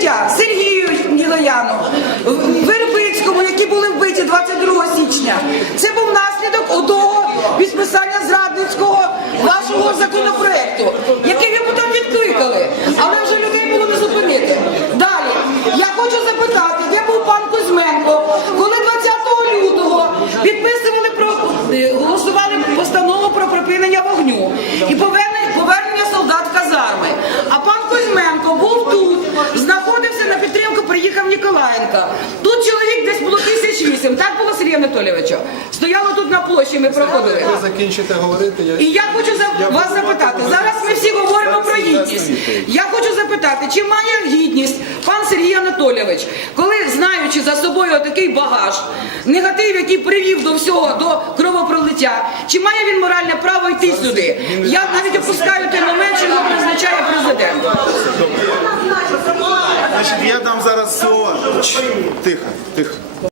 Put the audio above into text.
життя Сергію Нілояну, Вербицькому, які були вбиті 22 січня. Це був наслідок одного підписання зрадницького вашого законопроекту, який ви потім від. Приїхав Ніколаєнка. Тут чоловік десь було тисяч вісім. Так було Сергія Анатолійовича? Стояло тут на площі, ми проходили. Ви закінчите говорити, я... І я хочу за вас запитати. Зараз ми всі говоримо про гідність. Я хочу запитати, чи має гідність пан Сергій Анатолійович, коли знаючи за собою такий багаж, негатив, який привів до всього, до кровопролиття, чи має він моральне право йти сюди? Я навіть опускаю той Значить, я дам зараз слово. Тихо, тихо.